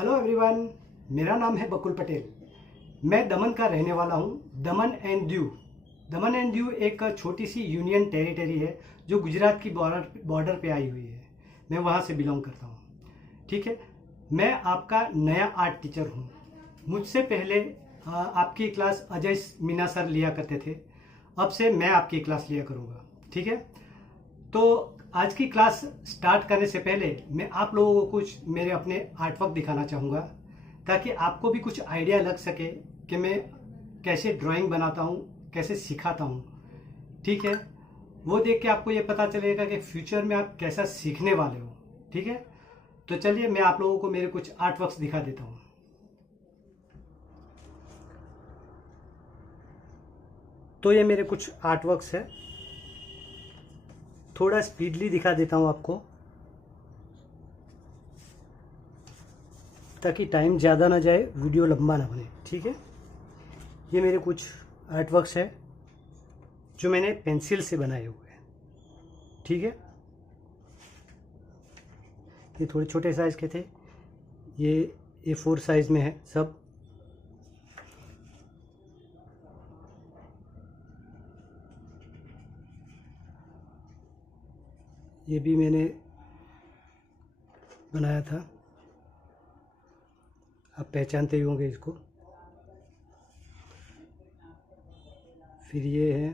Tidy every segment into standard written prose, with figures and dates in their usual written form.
Hello everyone, मेरा नाम है बकुल पटेल। मैं दमन का रहने वाला हूँ। दमन एंड दीव एक छोटी सी यूनियन टेरिटरी है जो गुजरात की बॉर्डर पे आई हुई है। मैं वहाँ से बिलोंग करता हूँ। ठीक है, मैं आपका नया आर्ट टीचर हूँ। मुझसे पहले आपकी क्लास अजय मीना सर लिया करते थे। अब से मैं आपकी क्लास लिया करूँगा। ठीक है, तो आज की क्लास स्टार्ट करने से पहले मैं आप लोगों को कुछ मेरे अपने आर्टवर्क दिखाना चाहूँगा, ताकि आपको भी कुछ आइडिया लग सके कि मैं कैसे ड्राइंग बनाता हूँ, कैसे सिखाता हूँ। ठीक है, वो देख के आपको ये पता चलेगा कि फ्यूचर में आप कैसा सीखने वाले हो। ठीक है, तो चलिए मैं आप लोगों को मेरे कुछ आर्टवर्क्स दिखा देता हूँ। तो ये मेरे कुछ आर्टवर्क्स है। थोड़ा स्पीडली दिखा देता हूँ आपको, ताकि टाइम ज़्यादा ना जाए, वीडियो लंबा ना बने। ठीक है, ये मेरे कुछ आर्टवर्क्स है जो मैंने पेंसिल से बनाए हुए हैं। ठीक है, ये थोड़े छोटे साइज़ के थे, ये A4 साइज़ में है सब। ये भी मैंने बनाया था, आप पहचानते ही होंगे इसको। फिर ये है,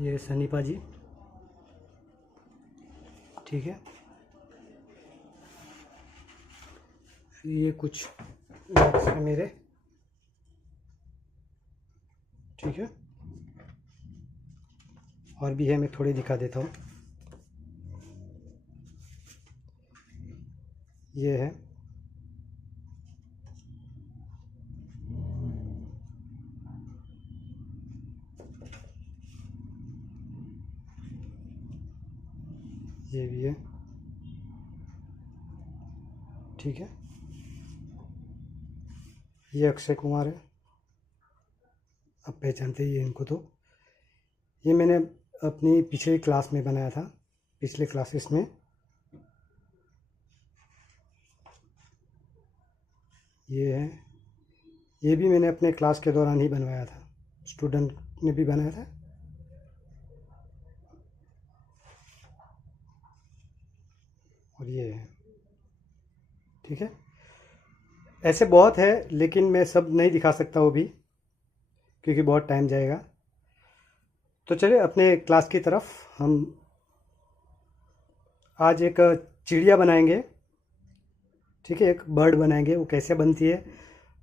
ये सनीपा जी। ठीक है, फिर ये कुछ बॉक्स है मेरे। ठीक है, और भी है, मैं थोड़े दिखा देता हूँ। ये है, ये भी है। ठीक है, ये अक्षय कुमार है, आप पहचानते ही हैं इनको। तो ये मैंने अपनी पिछली क्लास में बनाया था, पिछले क्लासेस में। ये है, ये भी मैंने अपने क्लास के दौरान ही बनवाया था, स्टूडेंट ने भी बनाया था। और ये है। ठीक है, ऐसे बहुत है, लेकिन मैं सब नहीं दिखा सकता वो भी, क्योंकि बहुत टाइम जाएगा। तो चलिए अपने क्लास की तरफ। हम आज एक चिड़िया बनाएंगे। ठीक है, एक बर्ड बनाएंगे। वो कैसे बनती है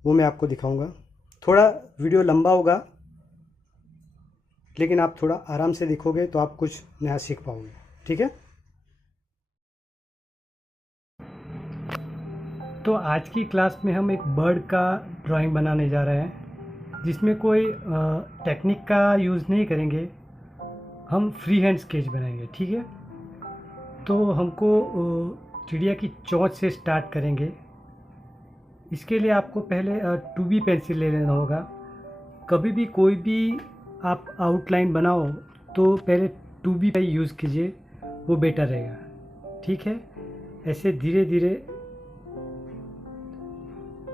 वो मैं आपको दिखाऊंगा। थोड़ा वीडियो लंबा होगा, लेकिन आप थोड़ा आराम से देखोगे तो आप कुछ नया सीख पाओगे। ठीक है, तो आज की क्लास में हम एक बर्ड का ड्राइंग बनाने जा रहे हैं, जिसमें कोई टेक्निक का यूज़ नहीं करेंगे। हम फ्री हैंड स्केच बनाएंगे। ठीक है, तो हमको चिड़िया की चोंच से स्टार्ट करेंगे। इसके लिए आपको पहले 2B पेंसिल ले लेना होगा। कभी भी कोई भी आप आउटलाइन बनाओ तो पहले 2B का यूज़ कीजिए, वो बेटर रहेगा। ठीक है, ऐसे धीरे धीरे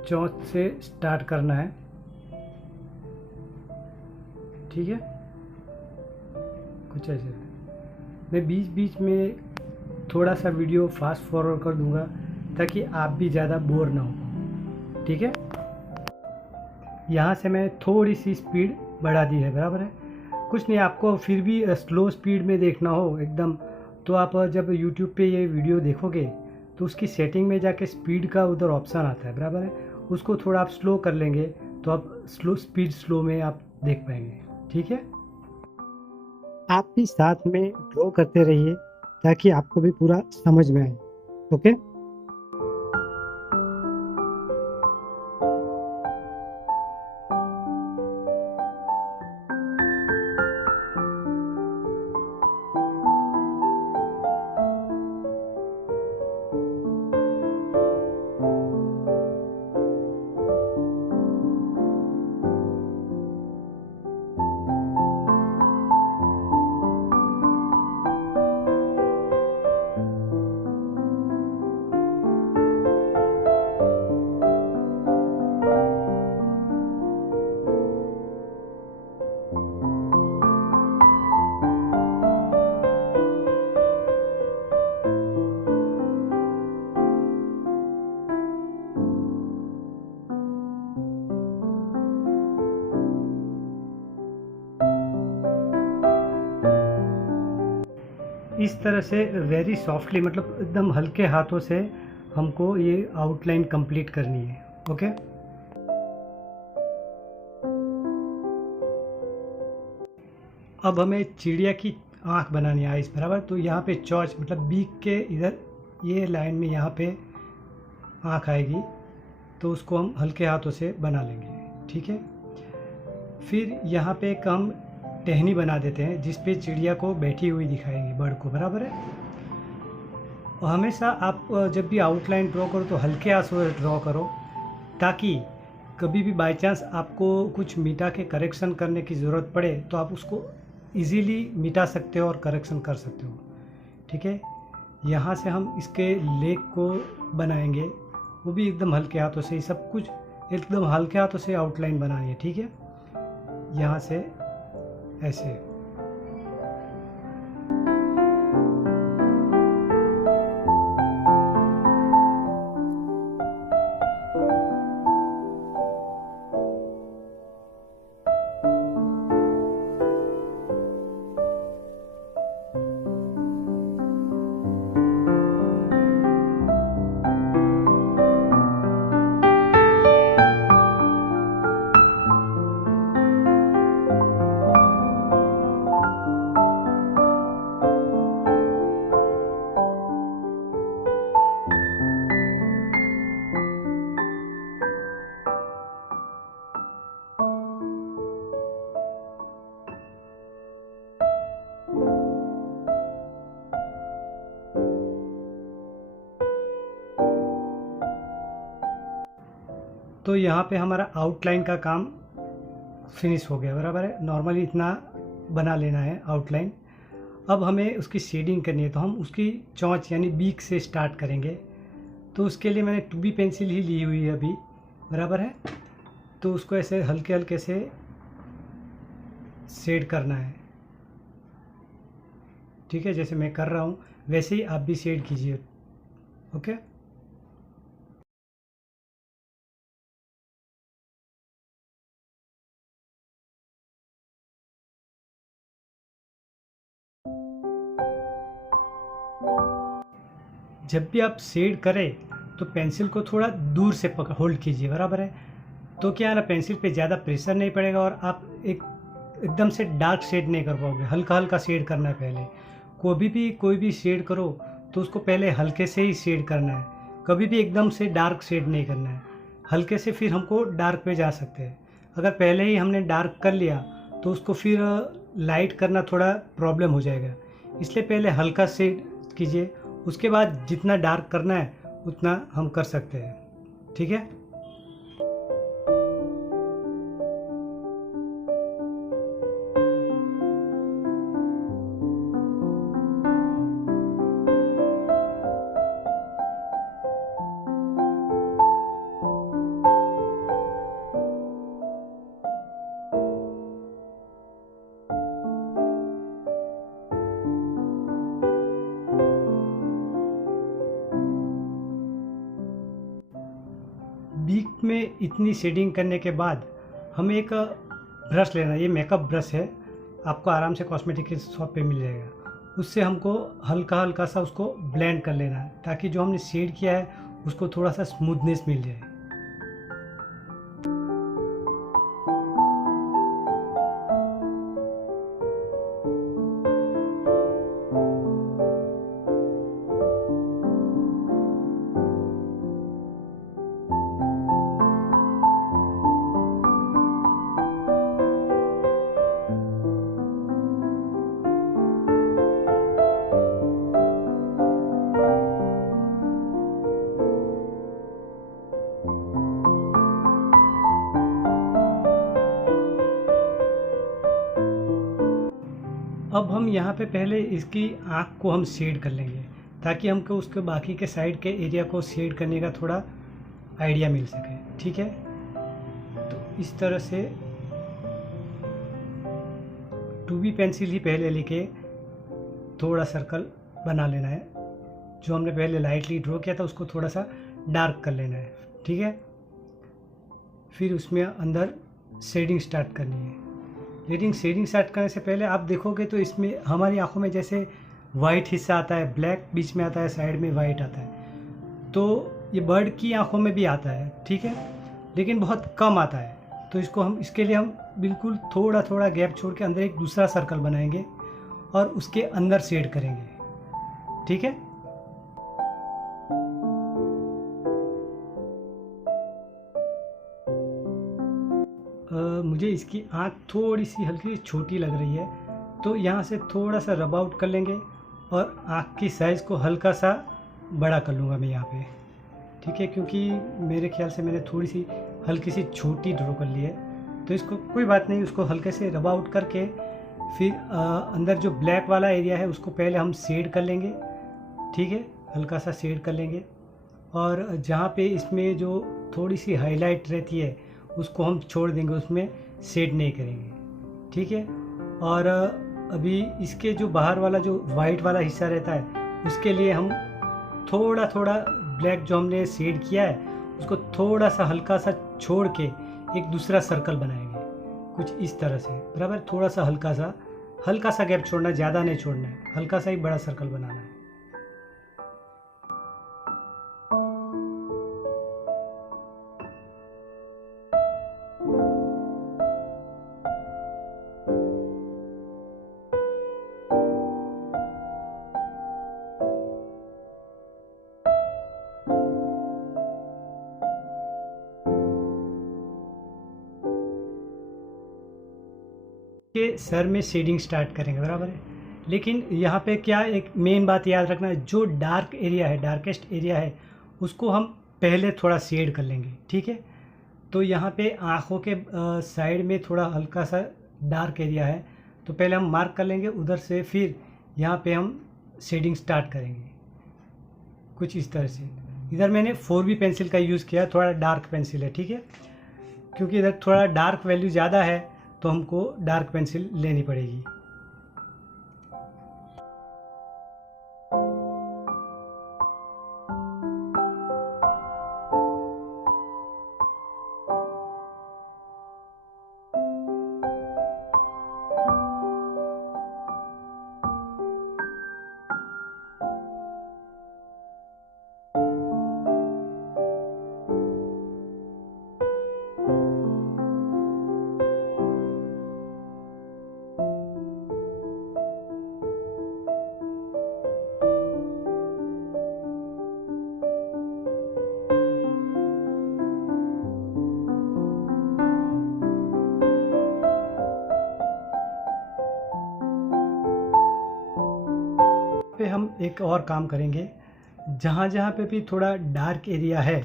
चौथ से स्टार्ट करना है। ठीक है, कुछ ऐसे। मैं बीच बीच में थोड़ा सा वीडियो फास्ट फॉरवर्ड कर दूंगा, ताकि आप भी ज़्यादा बोर ना हो। ठीक है, यहाँ से मैं थोड़ी सी स्पीड बढ़ा दी है, बराबर है। कुछ नहीं, आपको फिर भी स्लो स्पीड में देखना हो एकदम, तो आप जब YouTube पे ये वीडियो देखोगे तो उसकी सेटिंग में जाके स्पीड का उधर ऑप्शन आता है, बराबर है। उसको थोड़ा आप स्लो कर लेंगे तो आप स्लो में आप देख पाएंगे। ठीक है, आप भी साथ में ड्रॉ करते रहिए, ताकि आपको भी पूरा समझ में आए। ओके, इस तरह से वेरी सॉफ्टली, मतलब एकदम हल्के हाथों से हमको ये आउटलाइन कंप्लीट करनी है। ओके, अब हमें चिड़िया की आँख बनानी है, आइस बराबर। तो यहाँ पे चोंच मतलब बीक के इधर ये लाइन में यहाँ पे आँख आएगी, तो उसको हम हल्के हाथों से बना लेंगे। ठीक है, फिर यहाँ पे एक हम टहनी बना देते हैं जिस पे चिड़िया को बैठी हुई दिखाएंगे, बर्ड को, बराबर है। और हमेशा आप जब भी आउटलाइन ड्रॉ करो तो हल्के हाथ से ड्रॉ करो, ताकि कभी भी बाय चांस आपको कुछ मिटा के करेक्शन करने की ज़रूरत पड़े तो आप उसको इजीली मिटा सकते हो और करेक्शन कर सकते हो। ठीक है, यहाँ से हम इसके लेग को बनाएंगे, वो भी एकदम हल्के हाथों से, सब कुछ एकदम हल्के हाथों से आउटलाइन बनानी है। ठीक है, यहाँ से ऐसे। तो यहाँ पे हमारा आउटलाइन का काम फिनिश हो गया, बराबर है। नॉर्मली इतना बना लेना है आउटलाइन। अब हमें उसकी शेडिंग करनी है, तो हम उसकी चोंच यानी बीक से स्टार्ट करेंगे। तो उसके लिए मैंने 2B पेंसिल ही ली हुई है अभी, बराबर है। तो उसको ऐसे हल्के हल्के से शेड करना है। ठीक है, जैसे मैं कर रहा हूँ वैसे ही आप भी शेड कीजिए। ओके, जब भी आप शेड करें तो पेंसिल को थोड़ा दूर से होल्ड कीजिए, बराबर है। तो क्या है ना, पेंसिल पे ज़्यादा प्रेशर नहीं पड़ेगा और आप एकदम से डार्क शेड नहीं कर पाओगे। हल्का हल्का शेड करना है पहले। कोई भी शेड करो तो उसको पहले हल्के से ही शेड करना है, कभी भी एकदम से डार्क शेड नहीं करना है। हल्के से फिर हमको डार्क पे जा सकते हैं। अगर पहले ही हमने डार्क कर लिया तो उसको फिर लाइट करना थोड़ा प्रॉब्लम हो जाएगा। इसलिए पहले हल्का शेड कीजिए, उसके बाद जितना डार्क करना है उतना हम कर सकते हैं। ठीक है, बीक में इतनी शेडिंग करने के बाद हमें एक ब्रश लेना है। ये मेकअप ब्रश है, आपको आराम से कॉस्मेटिक की शॉप पे मिल जाएगा। उससे हमको हल्का हल्का सा उसको ब्लेंड कर लेना है, ताकि जो हमने शेड किया है उसको थोड़ा सा स्मूथनेस मिल जाए। अब हम यहाँ पे पहले इसकी आँख को हम शेड कर लेंगे, ताकि हमको उसके बाकी के साइड के एरिया को शेड करने का थोड़ा आइडिया मिल सके। ठीक है, तो इस तरह से 2B पेंसिल ही पहले लेके थोड़ा सर्कल बना लेना है। जो हमने पहले लाइटली ड्रॉ किया था उसको थोड़ा सा डार्क कर लेना है। ठीक है, फिर उसमें अंदर शेडिंग स्टार्ट करनी है। लेकिन शेडिंग स्टार्ट करने से पहले आप देखोगे तो इसमें हमारी आंखों में जैसे वाइट हिस्सा आता है, ब्लैक बीच में आता है, साइड में वाइट आता है। तो ये बर्ड की आँखों में भी आता है, ठीक है, लेकिन बहुत कम आता है। तो इसके लिए हम बिल्कुल थोड़ा थोड़ा गैप छोड़ के अंदर एक दूसरा सर्कल बनाएंगे और उसके अंदर शेड करेंगे, ठीक है। मुझे इसकी आँख थोड़ी सी हल्की छोटी लग रही है, तो यहाँ से थोड़ा सा रब आउट कर लेंगे और आँख की साइज़ को हल्का सा बड़ा कर लूँगा मैं यहाँ पे, ठीक है, क्योंकि मेरे ख्याल से मैंने थोड़ी सी हल्की सी छोटी ड्रॉ कर ली है। तो इसको कोई बात नहीं, उसको हल्के से रब आउट करके फिर अंदर जो ब्लैक वाला एरिया है उसको पहले हम शेड कर लेंगे, ठीक है, हल्का सा शेड कर लेंगे। और जहाँ पे इसमें जो थोड़ी सी हाईलाइट रहती है उसको हम छोड़ देंगे, उसमें शेड नहीं करेंगे, ठीक है। और अभी इसके जो बाहर वाला जो वाइट वाला हिस्सा रहता है उसके लिए हम थोड़ा थोड़ा ब्लैक जो हमने शेड किया है उसको थोड़ा सा हल्का सा छोड़ के एक दूसरा सर्कल बनाएंगे, कुछ इस तरह से, बराबर। थोड़ा सा हल्का सा गैप छोड़ना है, ज़्यादा नहीं छोड़ना है, हल्का सा ही बड़ा सर्कल बनाना है। के सर में शेडिंग स्टार्ट करेंगे, बराबर है। लेकिन यहाँ पे क्या एक मेन बात याद रखना है, जो डार्क एरिया है, डार्केस्ट एरिया है, उसको हम पहले थोड़ा शेड कर लेंगे, ठीक है। तो यहाँ पे आँखों के साइड में थोड़ा हल्का सा डार्क एरिया है, तो पहले हम मार्क कर लेंगे उधर से, फिर यहाँ पे हम शेडिंग स्टार्ट करेंगे कुछ इस तरह से। इधर मैंने 4B पेंसिल का यूज़ किया, थोड़ा डार्क पेंसिल है, ठीक है, क्योंकि इधर थोड़ा डार्क वैल्यू ज़्यादा है तो हमको डार्क पेंसिल लेनी पड़ेगी। पे हम एक और काम करेंगे, जहाँ जहाँ पे भी थोड़ा डार्क एरिया है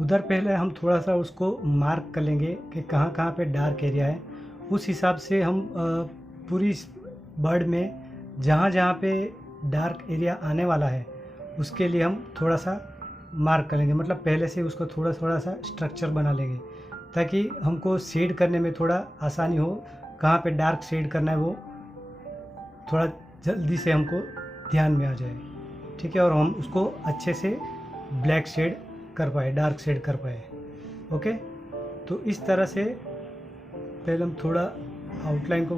उधर पहले हम थोड़ा सा उसको मार्क कर लेंगे कि कहाँ कहाँ पे डार्क एरिया है। उस हिसाब से हम पूरी बर्ड में जहाँ जहाँ पे डार्क एरिया आने वाला है उसके लिए हम थोड़ा सा मार्क कर लेंगे, मतलब पहले से उसको थोड़ा थोड़ा सा स्ट्रक्चर बना लेंगे ताकि हमको शेड करने में थोड़ा आसानी हो। कहाँ पे डार्क शेड करना है वो थोड़ा जल्दी से हमको ध्यान में आ जाए, ठीक है, और हम उसको अच्छे से ब्लैक शेड कर पाए, डार्क शेड कर पाए। ओके, तो इस तरह से पहले हम थोड़ा आउटलाइन को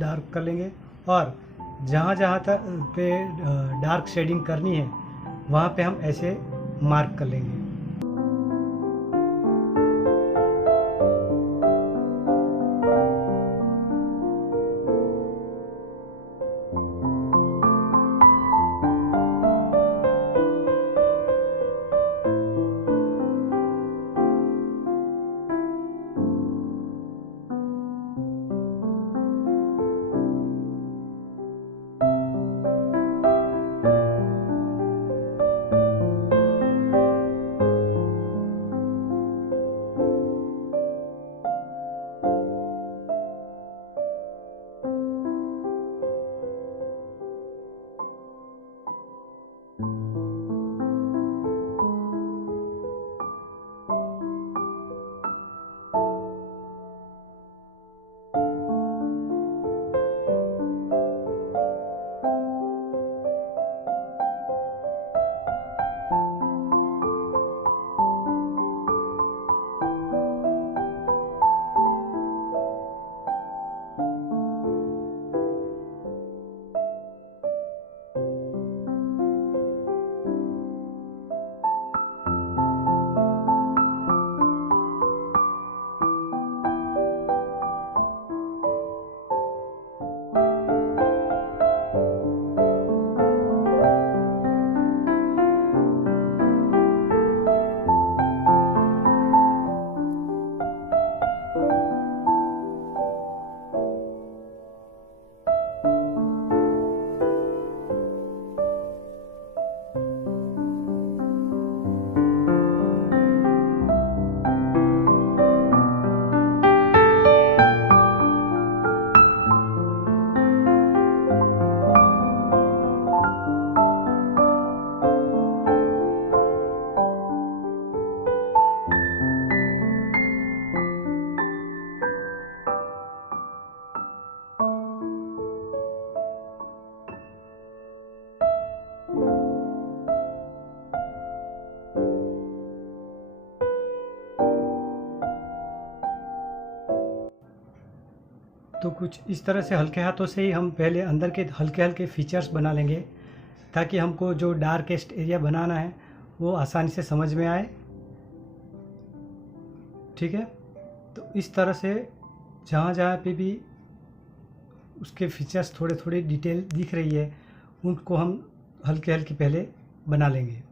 डार्क कर लेंगे और जहाँ जहाँ तक पे डार्क शेडिंग करनी है वहाँ पे हम ऐसे मार्क कर लेंगे। तो कुछ इस तरह से हल्के हाथों से ही हम पहले अंदर के हल्के हल्के फीचर्स बना लेंगे, ताकि हमको जो डार्केस्ट एरिया बनाना है वो आसानी से समझ में आए। ठीक है, तो इस तरह से जहाँ जहाँ पे भी उसके फीचर्स थोड़े थोड़े डिटेल दिख रही है, उनको हम हल्के हल्के पहले बना लेंगे।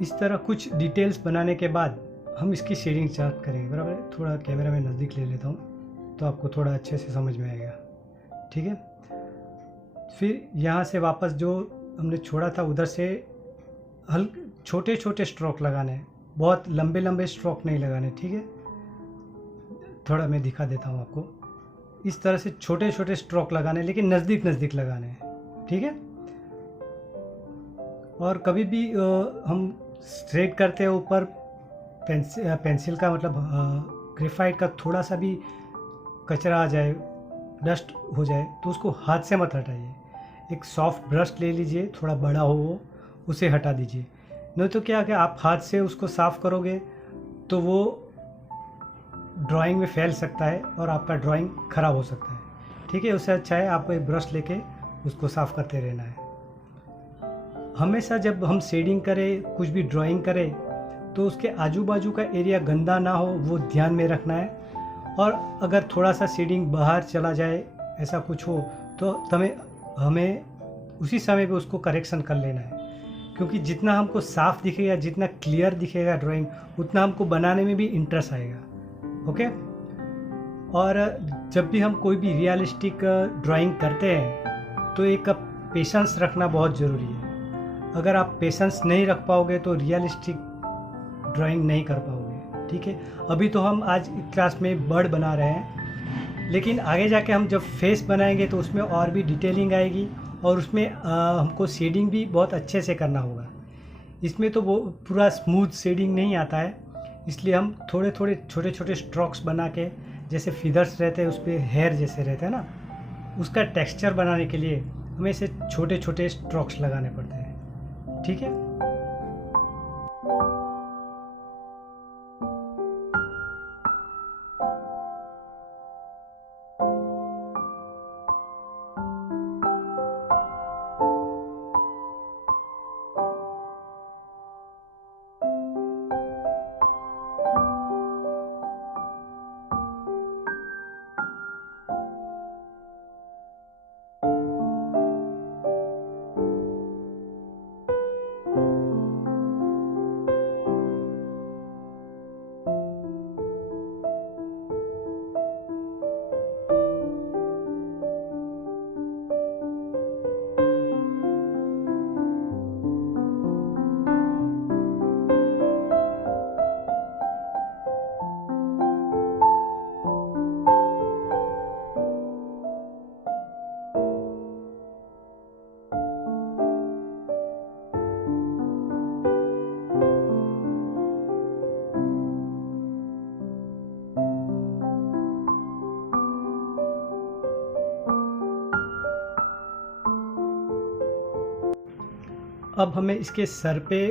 इस तरह कुछ डिटेल्स बनाने के बाद हम इसकी शेडिंग स्टार्ट करेंगे। बराबर है, थोड़ा कैमरा में नज़दीक ले लेता हूँ तो आपको थोड़ा अच्छे से समझ में आएगा। ठीक है, फिर यहाँ से वापस जो हमने छोड़ा था उधर से छोटे छोटे स्ट्रोक लगाने हैं, बहुत लंबे लंबे स्ट्रोक नहीं लगाने। ठीक है, थोड़ा मैं दिखा देता हूँ आपको। इस तरह से छोटे छोटे स्ट्रोक लगाने, लेकिन नज़दीक नज़दीक लगाने हैं। ठीक है, और कभी भी हम स्ट्रेट करते हैं ऊपर पेंसिल का मतलब ग्रेफाइट का थोड़ा सा भी कचरा आ जाए, डस्ट हो जाए, तो उसको हाथ से मत हटाइए। एक सॉफ्ट ब्रश ले लीजिए, थोड़ा बड़ा हो वो, उसे हटा दीजिए। नहीं तो क्या कि आप हाथ से उसको साफ़ करोगे तो वो ड्राइंग में फैल सकता है और आपका ड्राइंग ख़राब हो सकता है। ठीक है, उससे अच्छा है आपको एक ब्रश लेके उसको साफ़ करते रहना है। हमेशा जब हम शेडिंग करें, कुछ भी ड्राइंग करें, तो उसके आजू बाजू का एरिया गंदा ना हो वो ध्यान में रखना है। और अगर थोड़ा सा शेडिंग बाहर चला जाए, ऐसा कुछ हो, तो हमें उसी समय पे उसको करेक्शन कर लेना है। क्योंकि जितना हमको साफ़ दिखेगा, जितना क्लियर दिखेगा ड्राइंग, उतना हमको बनाने में भी इंटरेस्ट आएगा। ओके, और जब भी हम कोई भी रियलिस्टिक ड्राइंग करते हैं तो एक पेशेंस रखना बहुत ज़रूरी है। अगर आप पेशेंस नहीं रख पाओगे तो रियलिस्टिक ड्राइंग नहीं कर पाओगे। ठीक है, अभी तो हम आज क्लास में बर्ड बना रहे हैं, लेकिन आगे जाके हम जब फेस बनाएंगे तो उसमें और भी डिटेलिंग आएगी और उसमें हमको शेडिंग भी बहुत अच्छे से करना होगा। इसमें तो वो पूरा स्मूथ शेडिंग नहीं आता है, इसलिए हम थोड़े थोड़े छोटे छोटे स्ट्रोक्स बना के, जैसे फिदर्स रहते हैं उस पर हेयर जैसे रहते हैं ना, उसका टेक्सचर बनाने के लिए हमें इसे छोटे छोटे स्ट्रोक्स लगाने पड़ते हैं। ठीक है, अब हमें इसके सर पे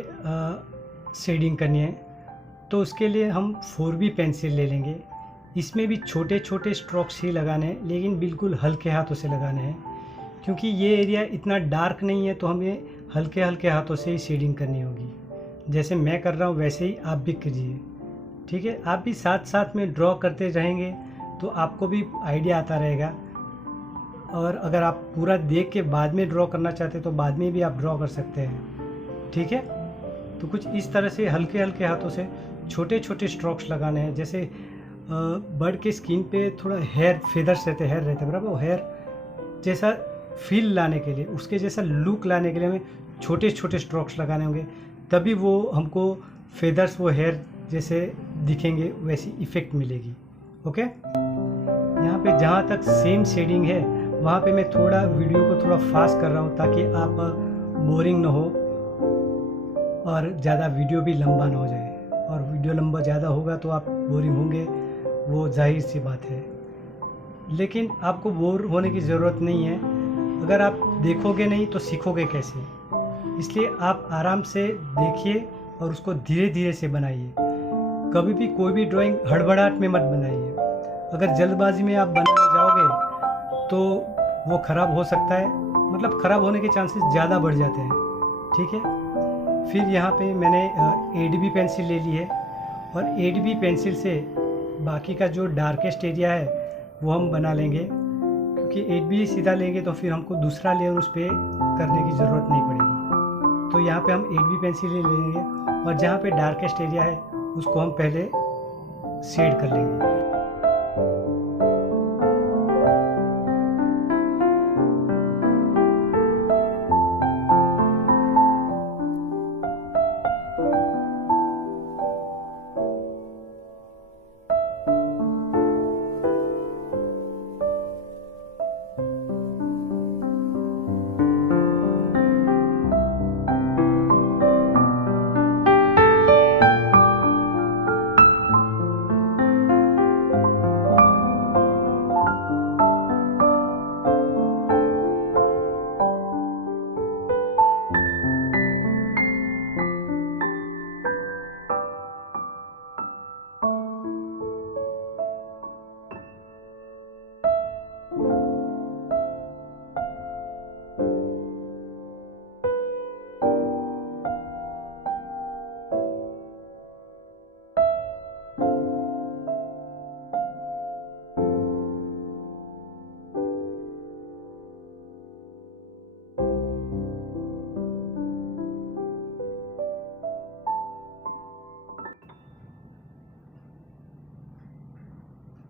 शेडिंग करनी है, तो उसके लिए हम 4B पेंसिल ले लेंगे। इसमें भी छोटे छोटे स्ट्रोक्स ही लगाने हैं, लेकिन बिल्कुल हल्के हाथों से लगाने हैं, क्योंकि ये एरिया इतना डार्क नहीं है, तो हमें हल्के हल्के हाथों से ही शेडिंग करनी होगी। जैसे मैं कर रहा हूँ वैसे ही आप भी कीजिए, ठीक है। आप भी साथ साथ में ड्रॉ करते रहेंगे तो आपको भी आइडिया आता रहेगा। और अगर आप पूरा देख के बाद में ड्रॉ करना चाहते हैं तो बाद में भी आप ड्रॉ कर सकते हैं, ठीक है। तो कुछ इस तरह से हल्के हल्के हाथों से छोटे छोटे स्ट्रोक्स लगाने हैं। जैसे बर्ड के स्किन पे थोड़ा हेयर फेदर्स रहते, हेयर रहते बराबर, वो हेयर जैसा फील लाने के लिए, उसके जैसा लुक लाने के लिए हमें छोटे छोटे स्ट्रोक्स लगाने होंगे, तभी वो हमको फेदर्स, वो हेयर जैसे दिखेंगे, वैसी इफ़ेक्ट मिलेगी। ओके, यहाँ पे जहाँ तक सेम शेडिंग है वहाँ पे मैं थोड़ा वीडियो को थोड़ा फास्ट कर रहा हूँ, ताकि आप बोरिंग ना हो और ज़्यादा वीडियो भी लंबा ना हो जाए। और वीडियो लंबा ज़्यादा होगा तो आप बोरिंग होंगे, वो जाहिर सी बात है। लेकिन आपको बोर होने की ज़रूरत नहीं है। अगर आप देखोगे नहीं तो सीखोगे कैसे? इसलिए आप आराम से देखिए और उसको धीरे धीरे से बनाइए। कभी भी कोई भी ड्राइंग हड़बड़ाहट में मत बनाइए। अगर जल्दबाजी में आप बनाने जाओगे तो वो ख़राब हो सकता है, मतलब ख़राब होने के चांसेस ज़्यादा बढ़ जाते हैं, ठीक है। फिर यहाँ पे मैंने 8B पेंसिल ले ली है, और 8B पेंसिल से बाकी का जो डार्केस्ट एरिया है वो हम बना लेंगे, क्योंकि 8B सीधा लेंगे तो फिर हमको दूसरा लेयर उस पर करने की ज़रूरत नहीं पड़ेगी। तो यहाँ पे हम 8B पेंसिल ले लेंगे, और जहाँ पे डार्केस्ट एरिया है उसको हम पहले शेड कर लेंगे।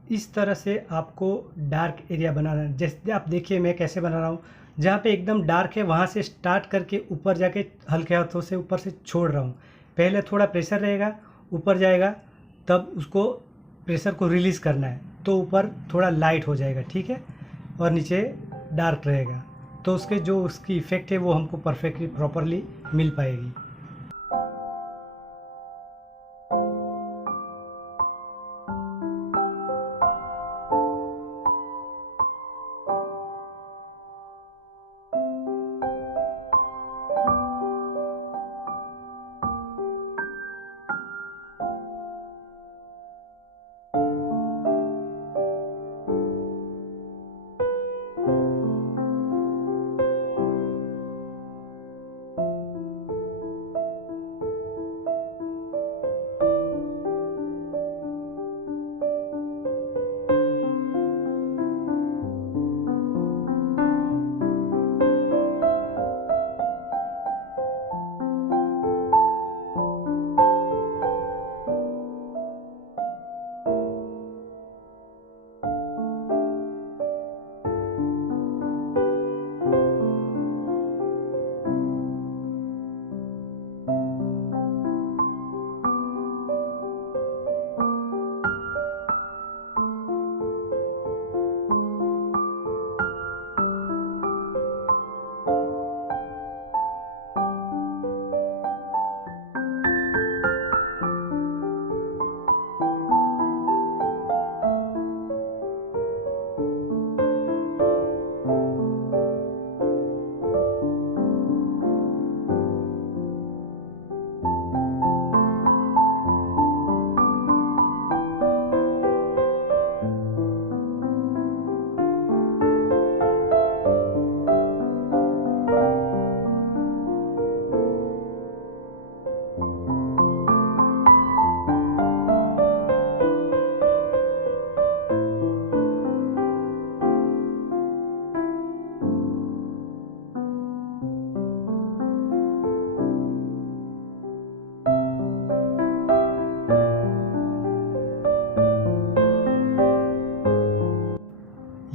इस तरह से आपको डार्क एरिया बनाना है। जैसे आप देखिए मैं कैसे बना रहा हूँ, जहाँ पे एकदम डार्क है वहाँ से स्टार्ट करके ऊपर जाके हल्के हाथों से ऊपर से छोड़ रहा हूँ। पहले थोड़ा प्रेशर रहेगा, ऊपर जाएगा, तब उसको प्रेशर को रिलीज़ करना है, तो ऊपर थोड़ा लाइट हो जाएगा, ठीक है, और नीचे डार्क रहेगा, तो उसके जो उसकी इफ़ेक्ट है वो हमको परफेक्टली प्रॉपरली मिल पाएगी।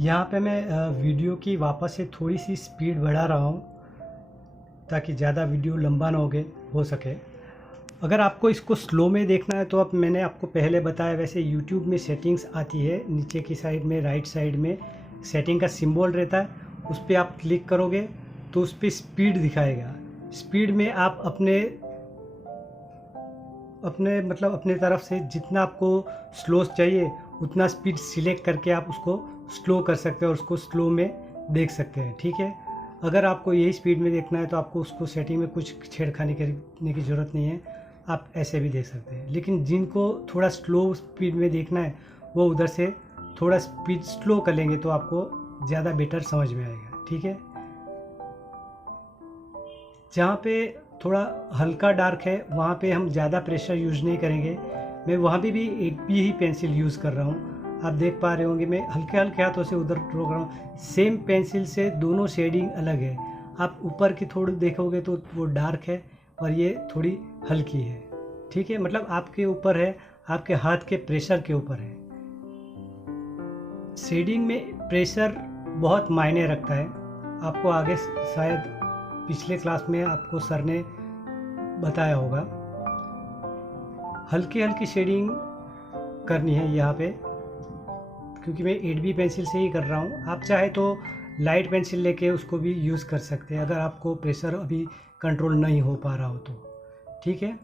यहाँ पे मैं वीडियो की वापस से थोड़ी सी स्पीड बढ़ा रहा हूँ ताकि ज़्यादा वीडियो लंबा ना हो सके। अगर आपको इसको स्लो में देखना है तो अब मैंने आपको पहले बताया वैसे यूट्यूब में सेटिंग्स आती है, नीचे की साइड में राइट साइड में सेटिंग का सिंबल रहता है, उस पर आप क्लिक करोगे तो उस पर स्पीड दिखाएगा। स्पीड में आप अपने मतलब अपने तरफ से जितना आपको स्लो चाहिए उतना स्पीड सिलेक्ट करके आप उसको स्लो कर सकते हैं और उसको स्लो में देख सकते हैं। ठीक है, अगर आपको यही स्पीड में देखना है तो आपको उसको सेटिंग में कुछ छेड़खानी करने की ज़रूरत नहीं है, आप ऐसे भी देख सकते हैं। लेकिन जिनको थोड़ा स्लो स्पीड में देखना है वो उधर से थोड़ा स्पीड स्लो कर लेंगे तो आपको ज़्यादा बेटर समझ में आएगा। ठीक है, जहाँ पे थोड़ा हल्का डार्क है वहाँ पे हम ज़्यादा प्रेशर यूज़ नहीं करेंगे। मैं वहाँ पे भी एक भी ही पेंसिल यूज़ कर रहा हूँ, आप देख पा रहे होंगे मैं हल्के हल्के हाथों से उधर रोक रहा हूँ। सेम पेंसिल से दोनों शेडिंग अलग है। आप ऊपर की थोड़ी देखोगे तो वो डार्क है और ये थोड़ी हल्की है। ठीक है, मतलब आपके ऊपर है, आपके हाथ के प्रेशर के ऊपर है। शेडिंग में प्रेशर बहुत मायने रखता है। आपको आगे शायद पिछले क्लास में आपको सर ने बताया होगा। हल्की हल्की शेडिंग करनी है यहाँ पे, क्योंकि मैं 8B पेंसिल से ही कर रहा हूँ। आप चाहे तो लाइट पेंसिल लेके उसको भी यूज़ कर सकते हैं अगर आपको प्रेशर अभी कंट्रोल नहीं हो पा रहा हो तो। ठीक है,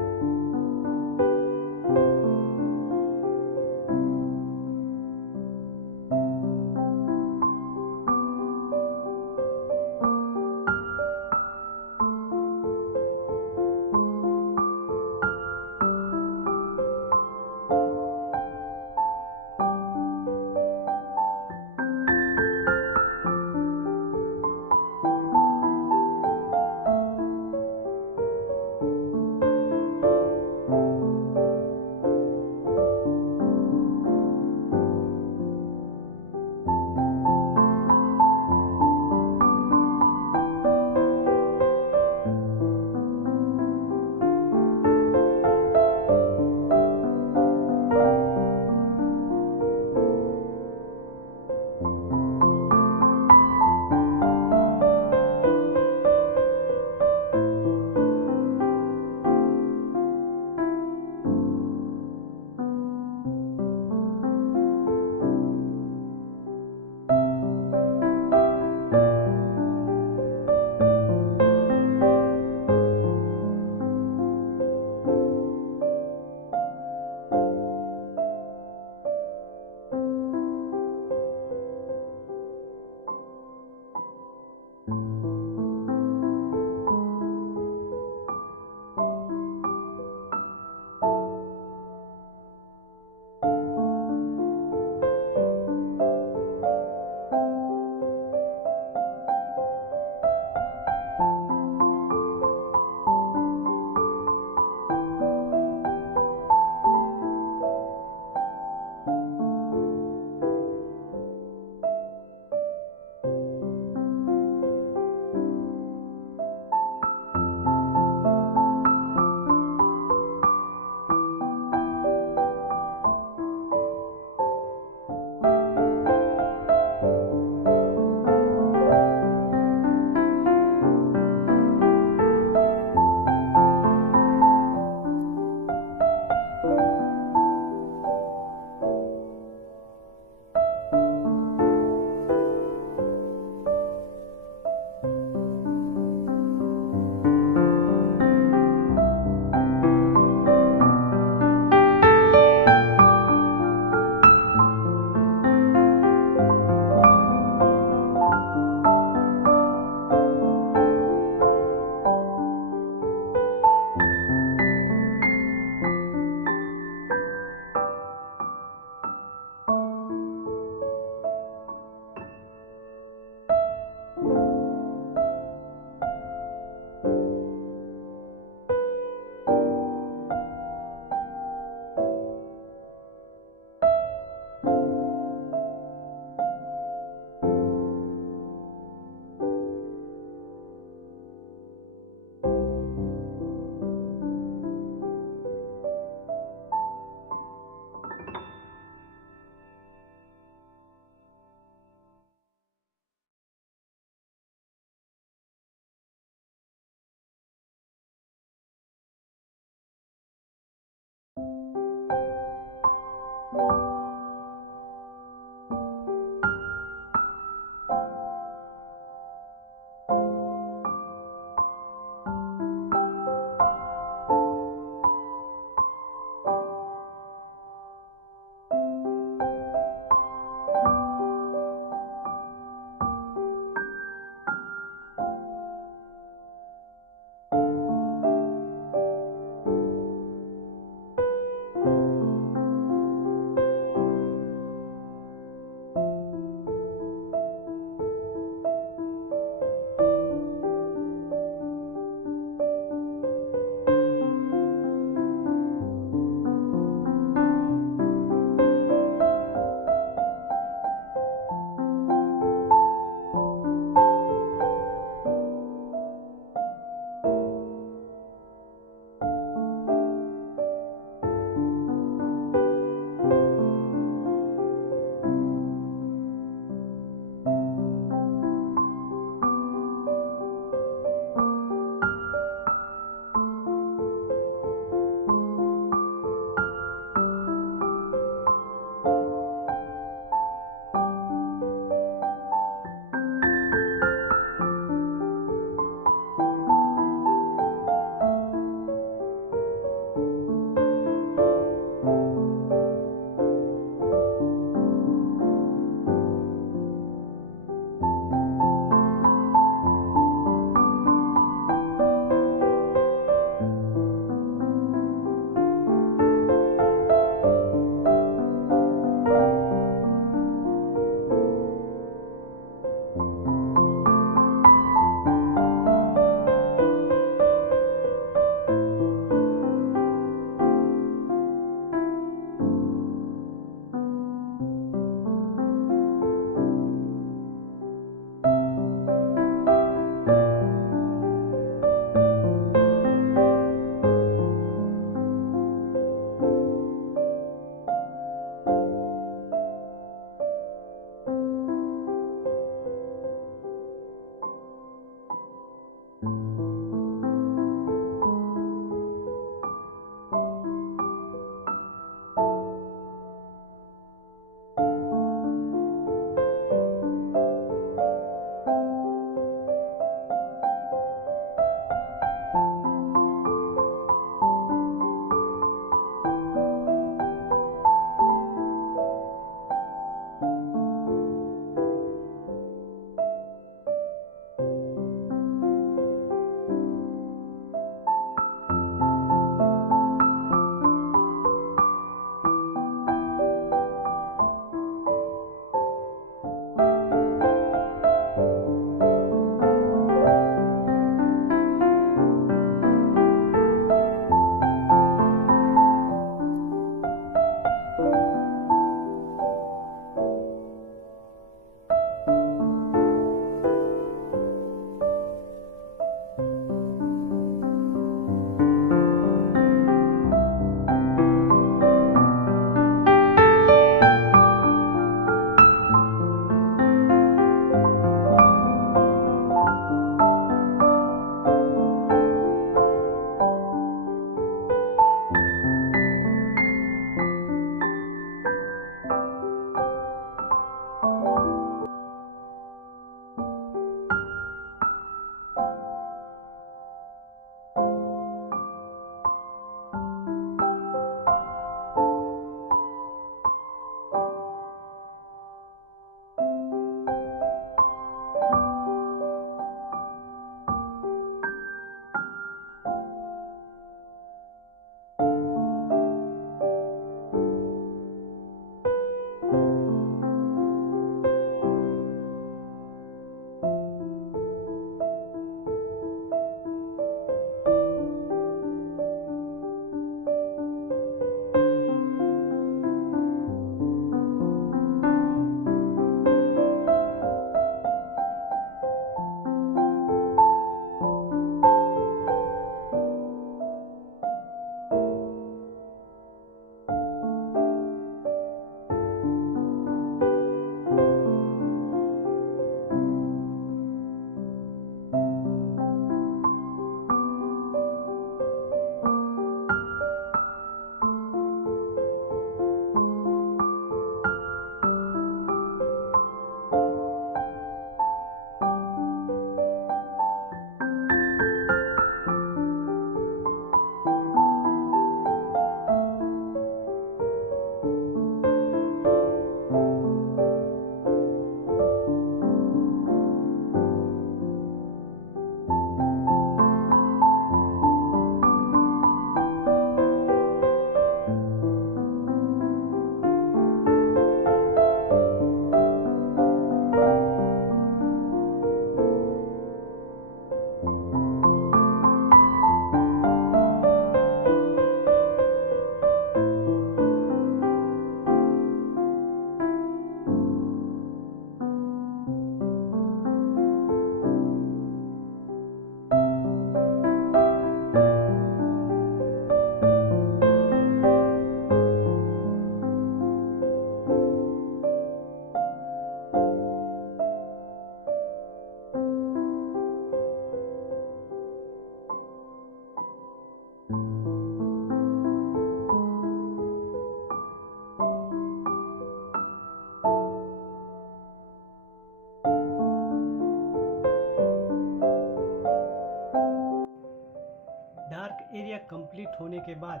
डार्क एरिया कंप्लीट होने के बाद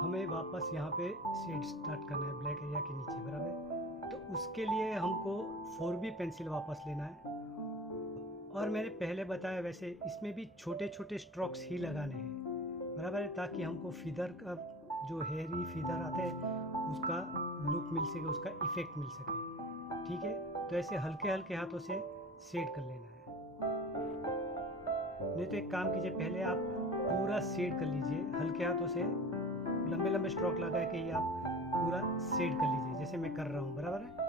हमें वापस यहाँ पे शेड स्टार्ट करना है ब्लैक एरिया के नीचे, बराबर। तो उसके लिए हमको 4B पेंसिल वापस लेना है, और मैंने पहले बताया वैसे इसमें भी छोटे छोटे स्ट्रोक्स ही लगाने हैं, बराबर है, ताकि हमको फीदर का जो हेयरी फीदर आते हैं उसका लुक मिल सके, उसका इफेक्ट मिल सके। ठीक है, तो ऐसे हल्के हल्के हाथों से शेड कर लेना है। नहीं तो एक काम कीजिए, पहले आप पूरा शेड कर लीजिए हल्के हाथों से, लंबे लंबे स्ट्रोक लगा के ही आप पूरा शेड कर लीजिए, जैसे मैं कर रहा हूँ, बराबर है।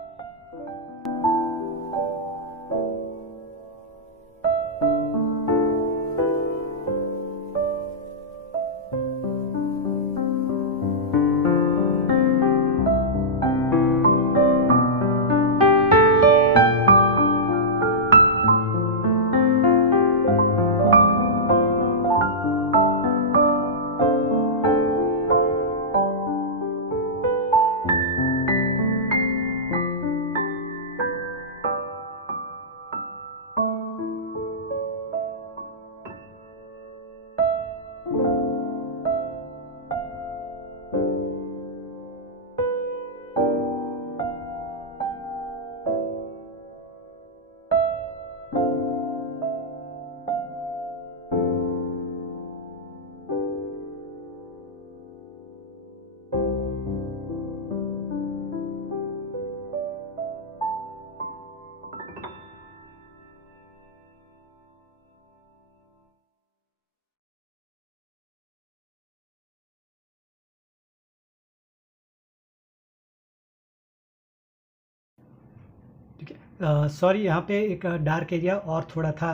ठीक है, सॉरी, यहाँ पे एक डार्क एरिया और थोड़ा था,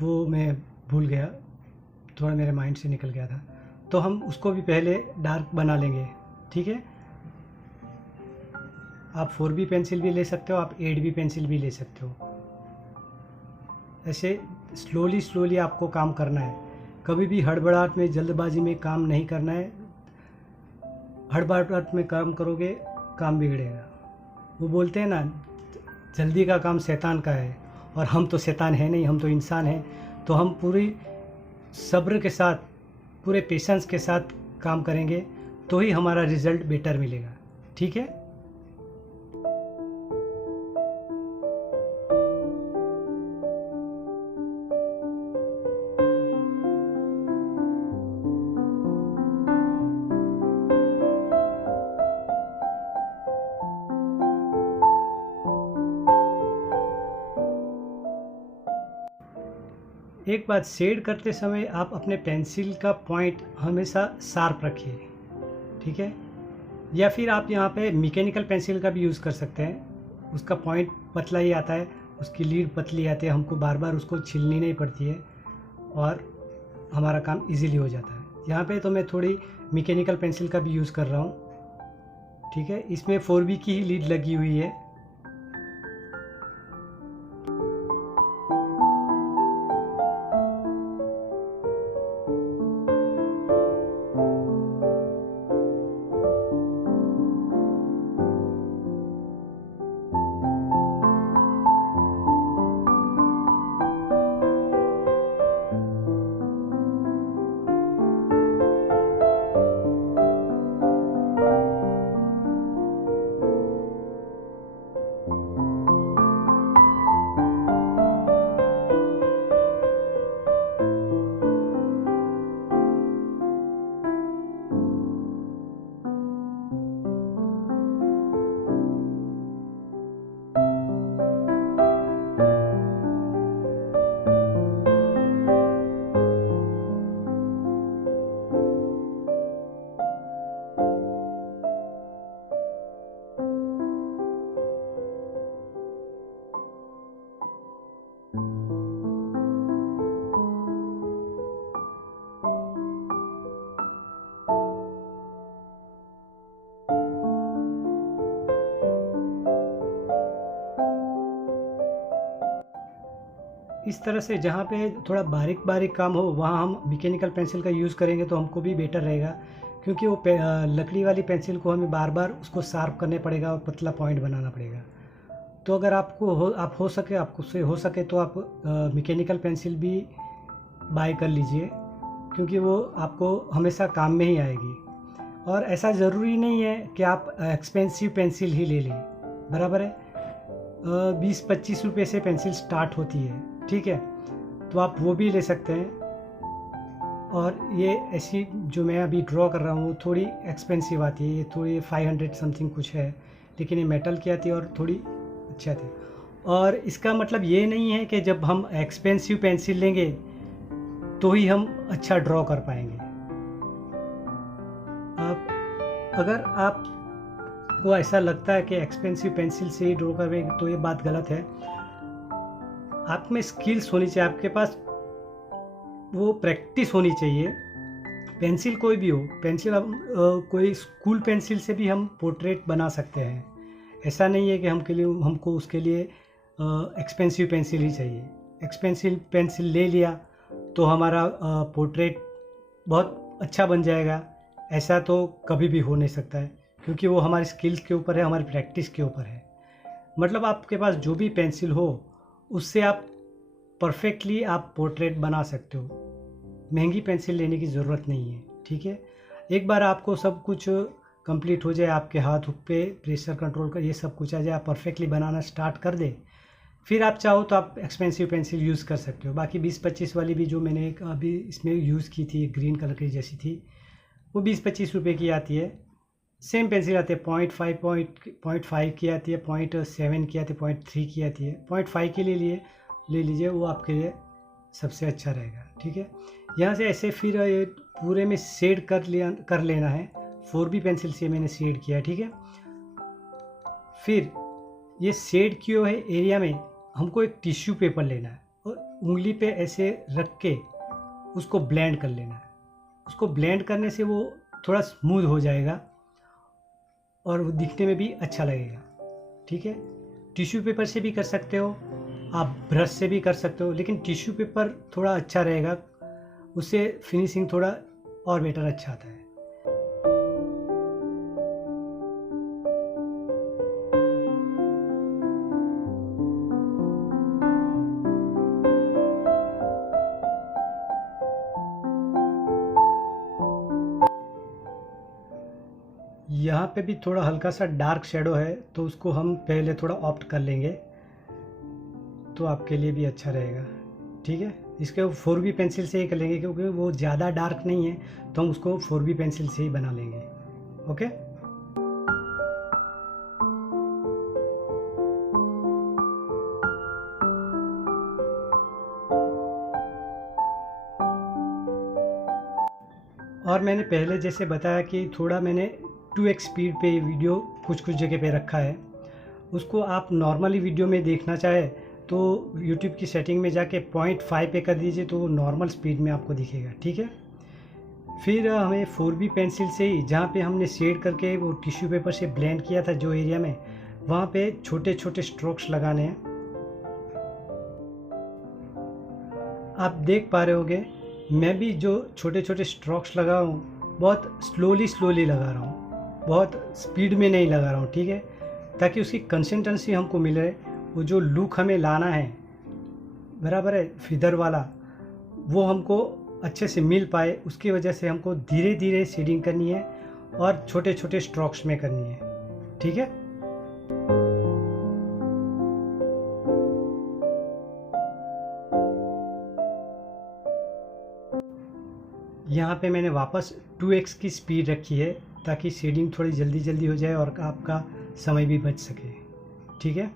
वो मैं भूल गया, थोड़ा मेरे माइंड से निकल गया था, तो हम उसको भी पहले डार्क बना लेंगे। ठीक है, आप 4B पेंसिल भी ले सकते हो, आप 8B पेंसिल भी ले सकते हो। ऐसे स्लोली स्लोली आपको काम करना है, कभी भी हड़बड़ाहट में जल्दबाजी में काम नहीं करना है। हड़बड़ाहट में काम करोगे काम बिगड़ेगा। वो बोलते हैं ना, जल्दी का काम शैतान का है, और हम तो शैतान है नहीं, हम तो इंसान हैं। तो हम पूरी सब्र के साथ, पूरे पेशेंस के साथ काम करेंगे तो ही हमारा रिज़ल्ट बेटर मिलेगा। ठीक है, एक बात, शेड करते समय आप अपने पेंसिल का पॉइंट हमेशा शार्प रखिए। ठीक है, या फिर आप यहाँ पे मैकेनिकल पेंसिल का भी यूज़ कर सकते हैं, उसका पॉइंट पतला ही आता है, उसकी लीड पतली आती है, हमको बार बार उसको छीलनी नहीं पड़ती है और हमारा काम इजीली हो जाता है। यहाँ पे तो मैं थोड़ी मैकेनिकल पेंसिल का भी यूज़ कर रहा हूँ। ठीक है, इसमें 4B की ही लीड लगी हुई है। इस तरह से जहाँ पे थोड़ा बारीक बारीक काम हो वहाँ हम मैकेनिकल पेंसिल का यूज़ करेंगे तो हमको भी बेटर रहेगा, क्योंकि वो लकड़ी वाली पेंसिल को हमें बार बार उसको शार्प करने पड़ेगा और पतला पॉइंट बनाना पड़ेगा। तो अगर आपको हो सके, आपको से हो सके तो आप मैकेनिकल पेंसिल भी बाय कर लीजिए, क्योंकि वो आपको हमेशा काम में ही आएगी। और ऐसा ज़रूरी नहीं है कि आप एक्सपेंसिव पेंसिल ही ले लें, बराबर है। 20-25 रुपये से पेंसिल स्टार्ट होती है, ठीक है, तो आप वो भी ले सकते हैं। और ये ऐसी जो मैं अभी ड्रॉ कर रहा हूँ थोड़ी एक्सपेंसिव आती है, ये थोड़ी 500 समथिंग कुछ है, लेकिन ये मेटल की आती है और थोड़ी अच्छी आती है। और इसका मतलब ये नहीं है कि जब हम एक्सपेंसिव पेंसिल लेंगे तो ही हम अच्छा ड्रॉ कर पाएंगे। अगर आपको ऐसा लगता है कि एक्सपेंसिव पेंसिल से ही ड्रॉ करेंगे तो ये बात गलत है। आप में स्किल्स होनी चाहिए, आपके पास वो प्रैक्टिस होनी चाहिए। पेंसिल कोई भी हो, पेंसिल कोई स्कूल पेंसिल से भी हम पोर्ट्रेट बना सकते हैं। ऐसा नहीं है कि हमको उसके लिए एक्सपेंसिव पेंसिल ही चाहिए। एक्सपेंसिव पेंसिल ले लिया तो हमारा पोर्ट्रेट बहुत अच्छा बन जाएगा, ऐसा तो कभी भी हो नहीं सकता है, क्योंकि वो हमारी स्किल्स के ऊपर है, हमारी प्रैक्टिस के ऊपर है। मतलब आपके पास जो भी पेंसिल हो उससे आप परफेक्टली आप पोर्ट्रेट बना सकते हो। महंगी पेंसिल लेने की ज़रूरत नहीं है, ठीक है। एक बार आपको सब कुछ कंप्लीट हो जाए, आपके हाथ पे प्रेशर कंट्रोल कर ये सब कुछ आ जाए, आप परफेक्टली बनाना स्टार्ट कर दे, फिर आप चाहो तो आप एक्सपेंसिव पेंसिल यूज़ कर सकते हो। बाकी 20-25 वाली भी जो मैंने अभी इसमें यूज़ की थी, ग्रीन कलर की जैसी थी, वो 20-25 रुपये की आती है। सेम पेंसिल आती है, 0.5 की आती है, 0.7 की आती है, 0.3 की आती है। 0.5 के लिए ले लीजिए, वो आपके लिए सबसे अच्छा रहेगा, ठीक है। यहाँ से ऐसे फिर ये पूरे में शेड कर लेना है। 4B पेंसिल से मैंने शेड किया है, ठीक है। फिर ये शेड किए हुए एरिया में हमको एक टिश्यू पेपर लेना है और उंगली पे ऐसे रख के उसको ब्लेंड कर लेना है। उसको ब्लेंड करने से वो थोड़ा स्मूथ हो जाएगा और वो दिखने में भी अच्छा लगेगा, ठीक है। टिश्यू पेपर से भी कर सकते हो, आप ब्रश से भी कर सकते हो, लेकिन टिश्यू पेपर थोड़ा अच्छा रहेगा, उससे फिनिशिंग थोड़ा और बेटर अच्छा आता है। यहाँ पे भी थोड़ा हल्का सा डार्क शेडो है, तो उसको हम पहले थोड़ा ऑप्ट कर लेंगे तो आपके लिए भी अच्छा रहेगा, ठीक है। इसके 4B पेंसिल से ही कर लेंगे, क्योंकि वो ज़्यादा डार्क नहीं है, तो हम उसको 4B पेंसिल से ही बना लेंगे, ओके। और मैंने पहले जैसे बताया कि थोड़ा मैंने 2x स्पीड पे वीडियो कुछ जगह पे रखा है। उसको आप नॉर्मली वीडियो में देखना चाहे तो YouTube की सेटिंग में जाके 0.5 पे कर दीजिए, तो वो नॉर्मल स्पीड में आपको दिखेगा, ठीक है। फिर हमें 4B पेंसिल से ही जहाँ पे हमने शेड करके वो टिश्यू पेपर से ब्लेंड किया था जो एरिया में, वहाँ पे छोटे छोटे स्ट्रोक्स लगाने हैं। आप देख पा रहे होगे, मैं भी जो छोटे छोटे स्ट्रोक्स लगा रहा हूँ बहुत स्लोली लगा रहा हूँ, बहुत स्पीड में नहीं लगा रहा हूँ, ठीक है, ताकि उसकी कंसिस्टेंसी हमको मिले, वो जो लुक हमें लाना है, बराबर है, फिदर वाला, वो हमको अच्छे से मिल पाए। उसकी वजह से हमको धीरे धीरे शेडिंग करनी है और छोटे छोटे स्ट्रोक्स में करनी है, ठीक है। यहाँ पे मैंने वापस 2x की स्पीड रखी है, ताकि शेडिंग थोड़ी जल्दी जल्दी हो जाए और आपका समय भी बच सके, ठीक है।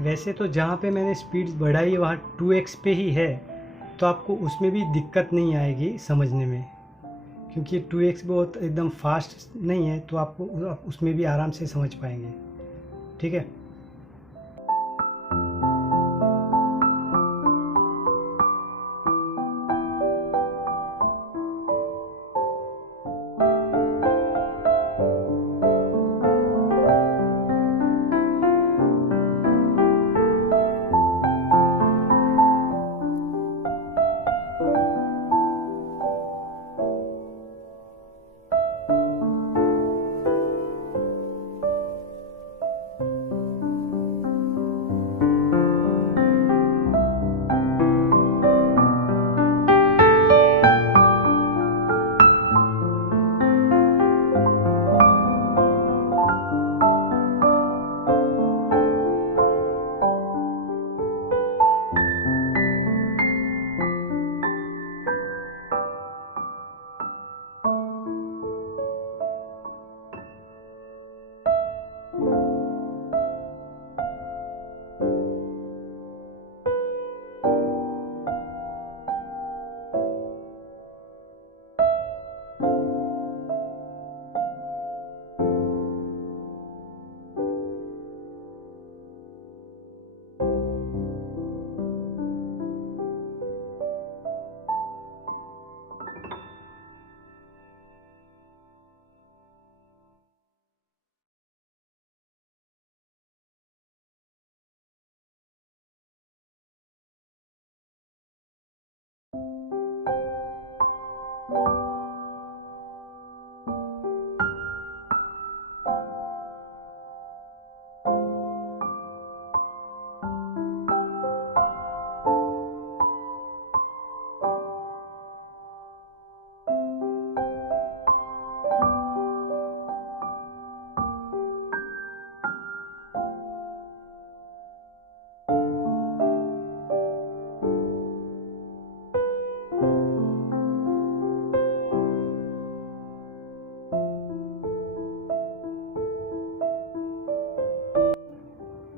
वैसे तो जहाँ पे मैंने स्पीड बढ़ाई है वहाँ 2x पे ही है, तो आपको उसमें भी दिक्कत नहीं आएगी समझने में, क्योंकि 2x बहुत एकदम फास्ट नहीं है, तो आपको आप उसमें भी आराम से समझ पाएंगे, ठीक है।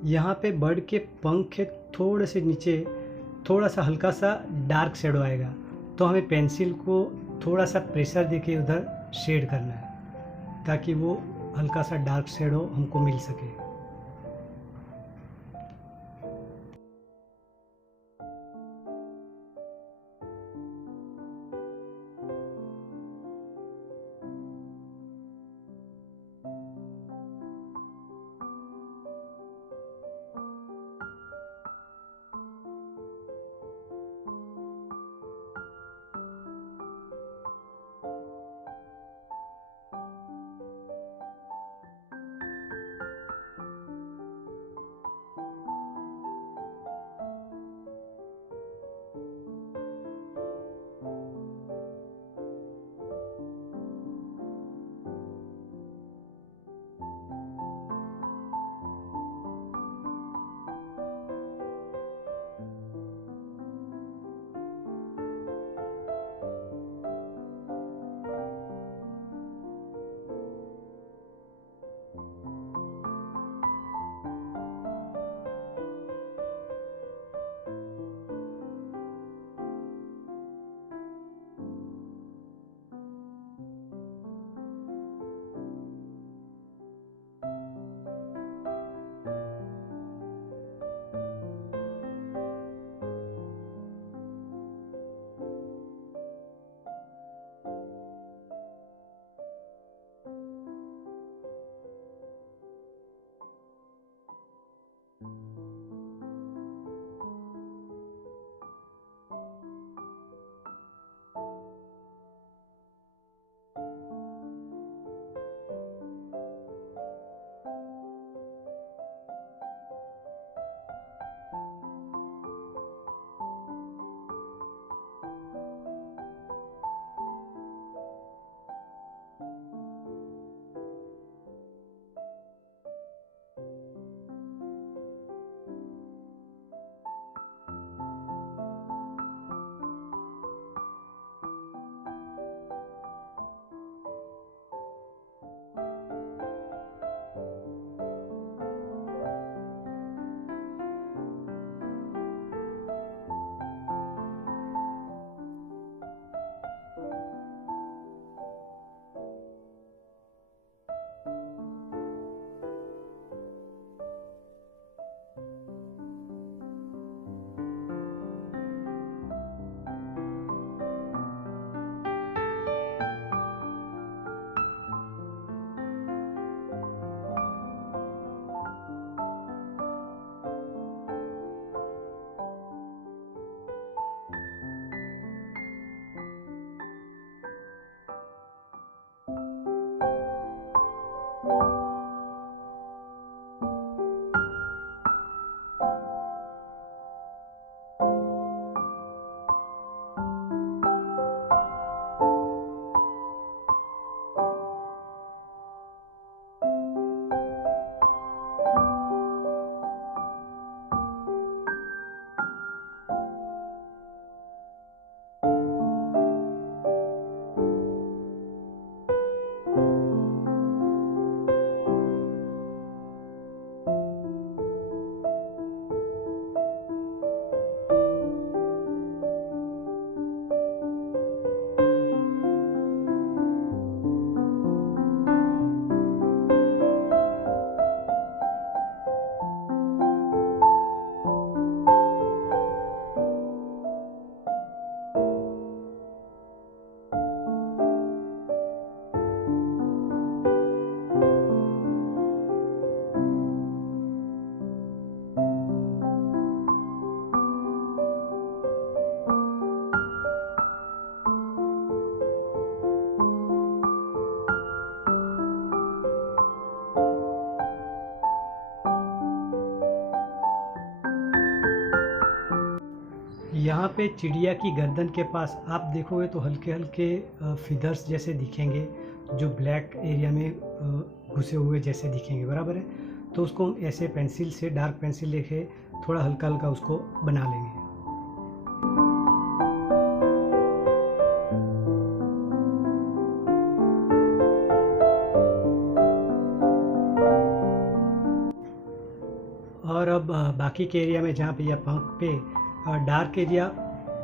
यहाँ पे बर्ड के पंख के थोड़े से नीचे थोड़ा सा हल्का सा डार्क शेडो आएगा, तो हमें पेंसिल को थोड़ा सा प्रेशर देके उधर शेड करना है ताकि वो हल्का सा डार्क शेडो हमको मिल सके। यहाँ पे चिड़िया की गर्दन के पास आप देखोगे तो हल्के हल्के फिदर्स जैसे दिखेंगे, जो ब्लैक एरिया में घुसे हुए जैसे दिखेंगे, बराबर है। तो उसको हम ऐसे पेंसिल से, डार्क पेंसिल लेके थोड़ा हल्का हल्का उसको बना लेंगे। और बाकी के एरिया में जहाँ पे या पंख पे डार्क एरिया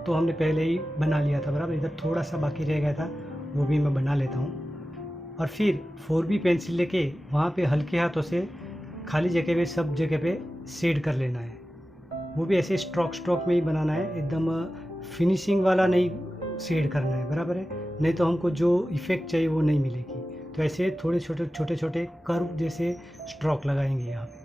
तो हमने पहले ही बना लिया था बराबर। इधर थोड़ा सा बाकी रह गया था, वो भी मैं बना लेता हूँ। और फिर 4B पेंसिल लेके वहाँ पे हल्के हाथों से खाली जगह पे सब जगह पे शेड कर लेना है। वो भी ऐसे स्ट्रोक में ही बनाना है, एकदम फिनिशिंग वाला नहीं शेड करना है, बराबर है। नहीं तो हमको जो इफ़ेक्ट चाहिए वो नहीं मिलेगी। तो ऐसे थोड़े छोटे छोटे कर्व जैसे स्ट्रोक लगाएंगे यहाँ पे।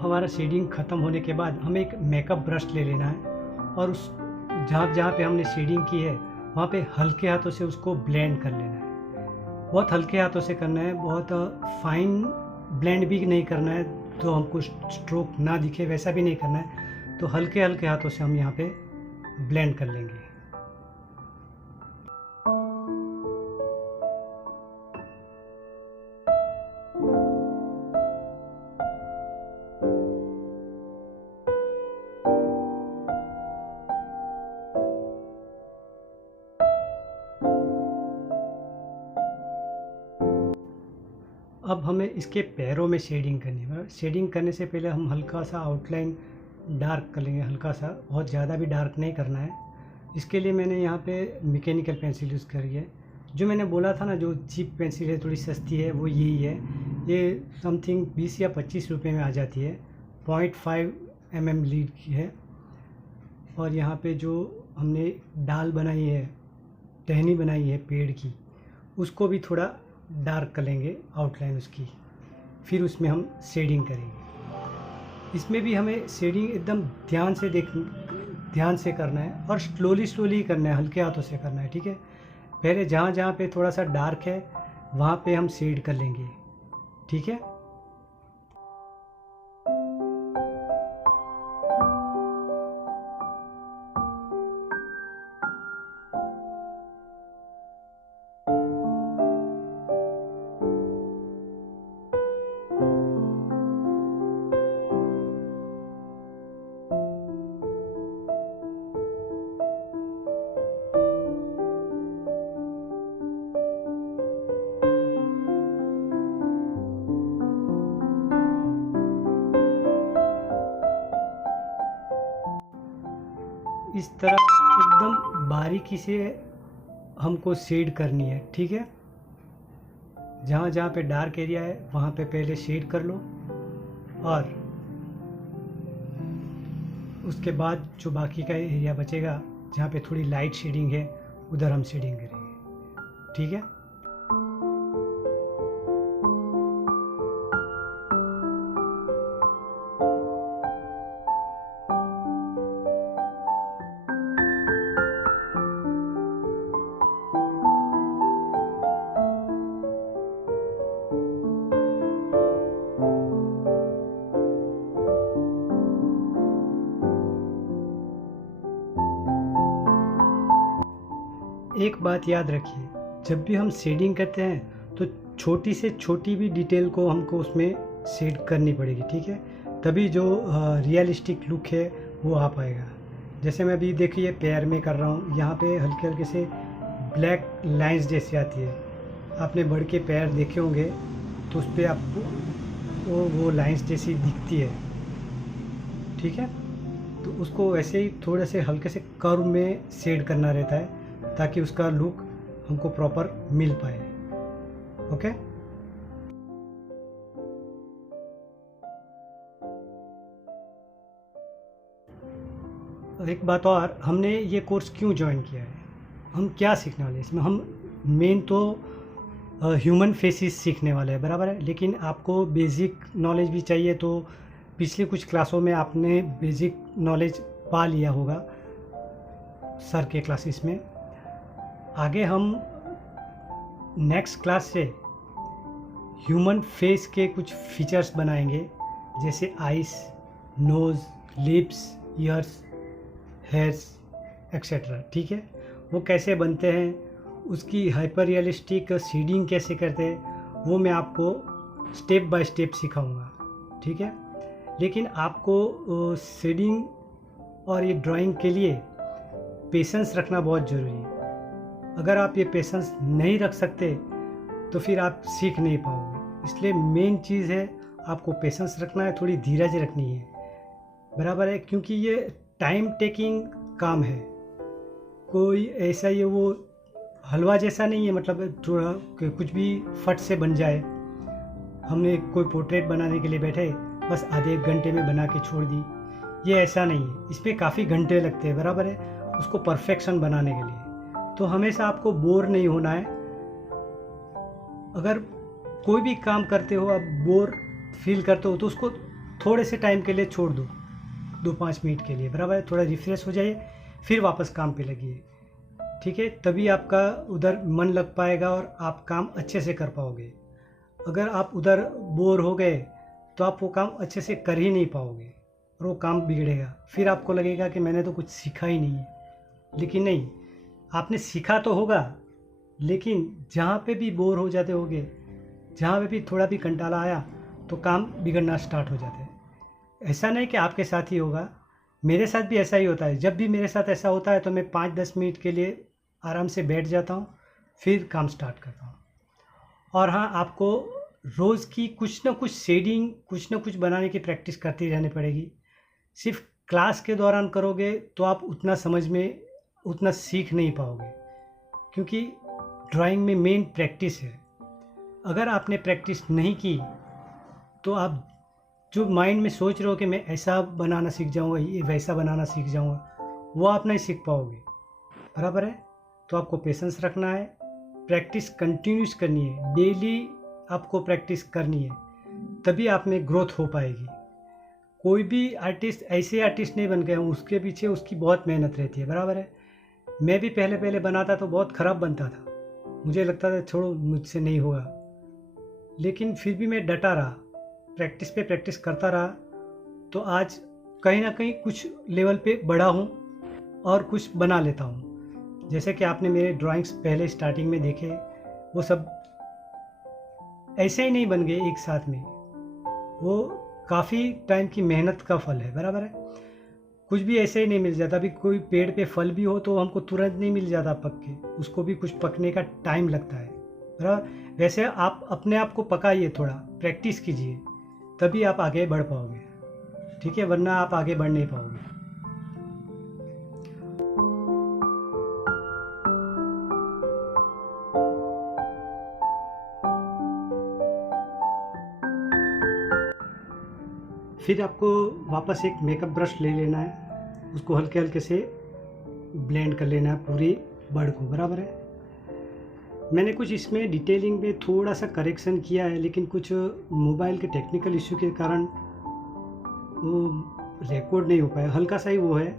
हमारा शेडिंग ख़त्म होने के बाद हमें एक मेकअप ब्रश ले लेना है और उस जहाँ पे हमने शेडिंग की है वहाँ पे हल्के हाथों से उसको ब्लेंड कर लेना है। बहुत हल्के हाथों से करना है, बहुत फाइन ब्लेंड भी नहीं करना है तो हमको स्ट्रोक ना दिखे, वैसा भी नहीं करना है। तो हल्के हल्के हाथों से हम यहाँ पे ब्लेंड कर लेंगे। अब हमें इसके पैरों में शेडिंग करनी है। शेडिंग करने से पहले हम हल्का सा आउटलाइन डार्क कर लेंगे, हल्का सा, बहुत ज़्यादा भी डार्क नहीं करना है। इसके लिए मैंने यहाँ पे मैकेनिकल पेंसिल यूज़ करी है। जो मैंने बोला था ना, जो चीप पेंसिल है, थोड़ी सस्ती है, वो यही है। ये समथिंग 20 या 25 रुपये में आ जाती है। 0.5 mm लीड की है। और यहाँ पे जो हमने डाल बनाई है, टहनी बनाई है पेड़ की, उसको भी थोड़ा डार्क कर लेंगे आउटलाइन उसकी। फिर उसमें हम शेडिंग करेंगे। इसमें भी हमें शेडिंग एकदम ध्यान से करना है और स्लोली करना है, हल्के हाथों से करना है, ठीक है। पहले जहाँ पे थोड़ा सा डार्क है वहाँ पे हम शेड कर लेंगे, ठीक है। इस तरह एकदम बारीकी से हमको शेड करनी है, ठीक है। जहाँ पे डार्क एरिया है वहाँ पे पहले शेड कर लो और उसके बाद जो बाकी का एरिया बचेगा जहाँ पे थोड़ी लाइट शेडिंग है उधर हम शेडिंग करेंगे, ठीक है। एक बात याद रखिए, जब भी हम शेडिंग करते हैं तो छोटी से छोटी भी डिटेल को हमको उसमें शेड करनी पड़ेगी, ठीक है। तभी जो रियलिस्टिक लुक है वो आ पाएगा। जैसे मैं अभी देखिए पैर में कर रहा हूँ, यहाँ पे हल्के हल्के से ब्लैक लाइंस जैसी आती है। आपने बढ़ के पैर देखे होंगे तो उस पर आपको वो लाइंस जैसी दिखती है, ठीक है। तो उसको वैसे ही थोड़े से हल्के से कर्व में शेड करना रहता है ताकि उसका लुक हमको प्रॉपर मिल पाए। ओके। एक बात और, हमने ये कोर्स क्यों ज्वाइन किया है, हम क्या सीखने वाले हैं इसमें? हम मेन तो ह्यूमन फेसेस सीखने वाले हैं, बराबर है। लेकिन आपको बेसिक नॉलेज भी चाहिए, तो पिछले कुछ क्लासों में आपने बेसिक नॉलेज पा लिया होगा सर के क्लासेस में। आगे हम नेक्स्ट क्लास से ह्यूमन फेस के कुछ फीचर्स बनाएंगे, जैसे eyes, nose, lips, ears, hairs etcetera. ठीक है, वो कैसे बनते हैं, उसकी हाइपर रियलिस्टिक सीडिंग कैसे करते हैं, वो मैं आपको स्टेप बाय स्टेप सिखाऊंगा। ठीक है, लेकिन आपको सीडिंग और ये ड्राइंग के लिए पेशेंस रखना बहुत ज़रूरी है। अगर आप ये पेशेंस नहीं रख सकते तो फिर आप सीख नहीं पाओगे। इसलिए मेन चीज़ है आपको पेशेंस रखना है, थोड़ी धीरज रखनी है, बराबर है। क्योंकि ये टाइम टेकिंग काम है, कोई ऐसा ये वो हलवा जैसा नहीं है, मतलब थोड़ा कुछ भी फट से बन जाए। हमने कोई पोर्ट्रेट बनाने के लिए बैठे, बस आधे एक घंटे में बना के छोड़ दी, ये ऐसा नहीं है। इस पर काफ़ी घंटे लगते हैं, बराबर है, उसको परफेक्शन बनाने के लिए। तो हमेशा आपको बोर नहीं होना है। अगर कोई भी काम करते हो आप बोर फील करते हो, तो उसको थोड़े से टाइम के लिए छोड़ दो, 2-5 मिनट के लिए, बराबर है। थोड़ा रिफ्रेश हो जाइए, फिर वापस काम पे लगिए। ठीक है, तभी आपका उधर मन लग पाएगा और आप काम अच्छे से कर पाओगे। अगर आप उधर बोर हो गए तो आप वो काम अच्छे से कर ही नहीं पाओगे और वो काम बिगड़ेगा। फिर आपको लगेगा कि मैंने तो कुछ सीखा ही नहीं है। लेकिन नहीं, आपने सीखा तो होगा, लेकिन जहाँ पे भी बोर हो जाते होगे, जहाँ पे भी थोड़ा भी कंटाला आया, तो काम बिगड़ना स्टार्ट हो जाते हैं। ऐसा नहीं कि आपके साथ ही होगा, मेरे साथ भी ऐसा ही होता है। जब भी मेरे साथ ऐसा होता है तो मैं 5-10 मिनट के लिए आराम से बैठ जाता हूँ, फिर काम स्टार्ट करता हूँ। और हाँ, आपको रोज़ की कुछ ना कुछ शेडिंग, कुछ ना कुछ बनाने की प्रैक्टिस करती रहनी पड़ेगी। सिर्फ क्लास के दौरान करोगे तो आप उतना समझ में, उतना सीख नहीं पाओगे, क्योंकि ड्राइंग में मेन प्रैक्टिस है। अगर आपने प्रैक्टिस नहीं की तो आप जो माइंड में सोच रहे हो कि मैं ऐसा बनाना सीख जाऊँगा, ये वैसा बनाना सीख जाऊँगा, वो आप नहीं सीख पाओगे, बराबर है। तो आपको पेशेंस रखना है, प्रैक्टिस कंटिन्यूस करनी है, डेली आपको प्रैक्टिस करनी है, तभी आप में ग्रोथ हो पाएगी। कोई भी आर्टिस्ट ऐसे आर्टिस्ट नहीं बन गए, उसके पीछे उसकी बहुत मेहनत रहती है, बराबर है। मैं भी पहले पहले बनाता तो बहुत ख़राब बनता था, मुझे लगता था छोड़ो मुझसे नहीं होगा, लेकिन फिर भी मैं डटा रहा, प्रैक्टिस पे प्रैक्टिस करता रहा, तो आज कहीं ना कहीं कुछ लेवल पे बढ़ा हूँ और कुछ बना लेता हूँ। जैसे कि आपने मेरे ड्राइंग्स पहले स्टार्टिंग में देखे, वो सब ऐसे ही नहीं बन गए एक साथ में, वो काफ़ी टाइम की मेहनत का फल है, बराबर है। कुछ भी ऐसे ही नहीं मिल जाता। अभी कोई पेड़ पे फल भी हो तो हमको तुरंत नहीं मिल जाता पक के, उसको भी कुछ पकने का टाइम लगता है, बराबर। वैसे आप अपने आप को पकाइए, थोड़ा प्रैक्टिस कीजिए, तभी आप आगे बढ़ पाओगे। ठीक है, वरना आप आगे बढ़ नहीं पाओगे। फिर आपको वापस एक मेकअप ब्रश ले लेना है, उसको हल्के हल्के से ब्लेंड कर लेना है पूरी बर्ड को, बराबर है। मैंने कुछ इसमें डिटेलिंग में थोड़ा सा करेक्शन किया है, लेकिन कुछ मोबाइल के टेक्निकल इश्यू के कारण वो रिकॉर्ड नहीं हो पाया। हल्का सा ही वो है,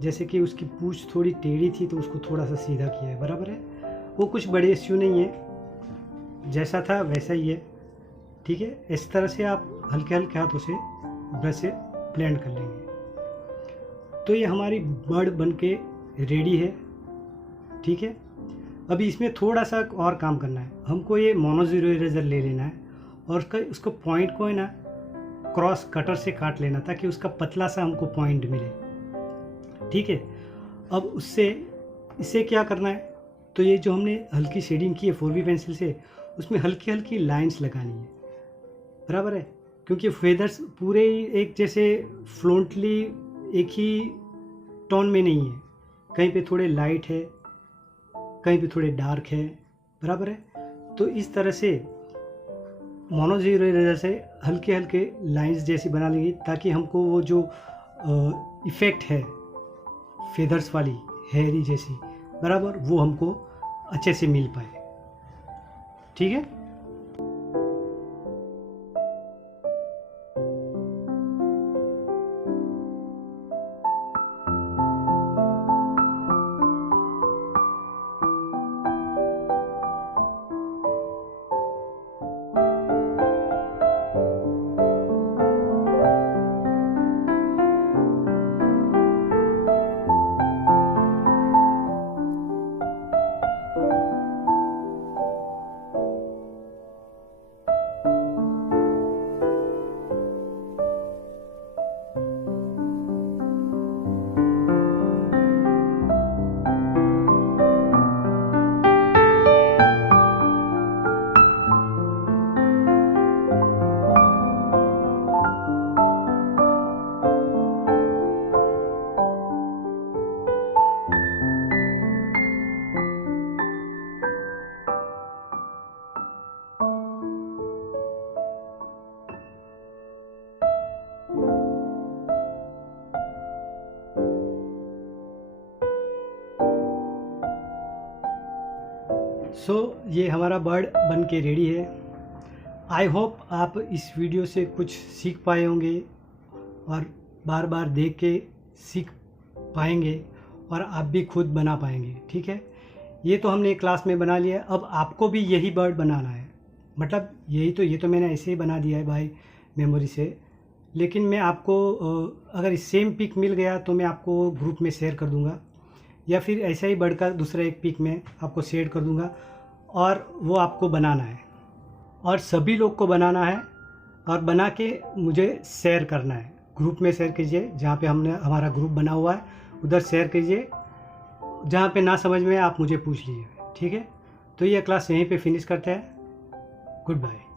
जैसे कि उसकी पूंछ थोड़ी टेढ़ी थी तो उसको थोड़ा सा सीधा किया है, बराबर है। वो कुछ बड़े इश्यू नहीं है, जैसा था वैसा ही है। ठीक है, इस तरह से आप हल्के हल्के हाथों से ब्रश से ब्लेंड कर लेंगे तो ये हमारी बर्ड बन के रेडी है। ठीक है, अभी इसमें थोड़ा सा और काम करना है। हमको ये मोनो ज़ीरो इरेजर ले लेना है और उसको पॉइंट को है ना क्रॉस कटर से काट लेना, ताकि उसका पतला सा हमको पॉइंट मिले। ठीक है, अब इससे क्या करना है, तो ये जो हमने हल्की शेडिंग की है 4B पेंसिल से, उसमें हल्की हल्की लाइंस लगानी है, बराबर है। क्योंकि फेदर्स पूरे एक जैसे फ्लोंटली एक ही टोन में नहीं है, कहीं पे थोड़े लाइट है, कहीं पे थोड़े डार्क है, बराबर है। तो इस तरह से मोनो जीरो इरेजर से हल्के हल्के लाइंस जैसी बना लेंगे, ताकि हमको वो जो इफ़ेक्ट है फेदर्स वाली हेयरी जैसी बराबर, वो हमको अच्छे से मिल पाए। ठीक है। सो ये हमारा बर्ड बन के रेडी है। आई होप आप इस वीडियो से कुछ सीख पाए होंगे और बार बार देख के सीख पाएंगे और आप भी खुद बना पाएंगे। ठीक है, ये तो हमने क्लास में बना लिया, अब आपको भी यही बर्ड बनाना है। मतलब ये तो मैंने ऐसे ही बना दिया है भाई मेमोरी से, लेकिन मैं आपको अगर सेम पिक मिल गया तो मैं आपको ग्रुप में शेयर कर दूंगा, या फिर ऐसा ही बर्ड का दूसरा एक पिक में आपको शेयर कर दूंगा, और वो आपको बनाना है और सभी लोग को बनाना है और बना के मुझे शेयर करना है। ग्रुप में शेयर कीजिए, जहाँ पे हमने हमारा ग्रुप बना हुआ है उधर शेयर कीजिए। जहाँ पे ना समझ में आप मुझे पूछ लीजिए। ठीक है, तो ये क्लास यहीं पे फिनिश करते हैं। Good bye.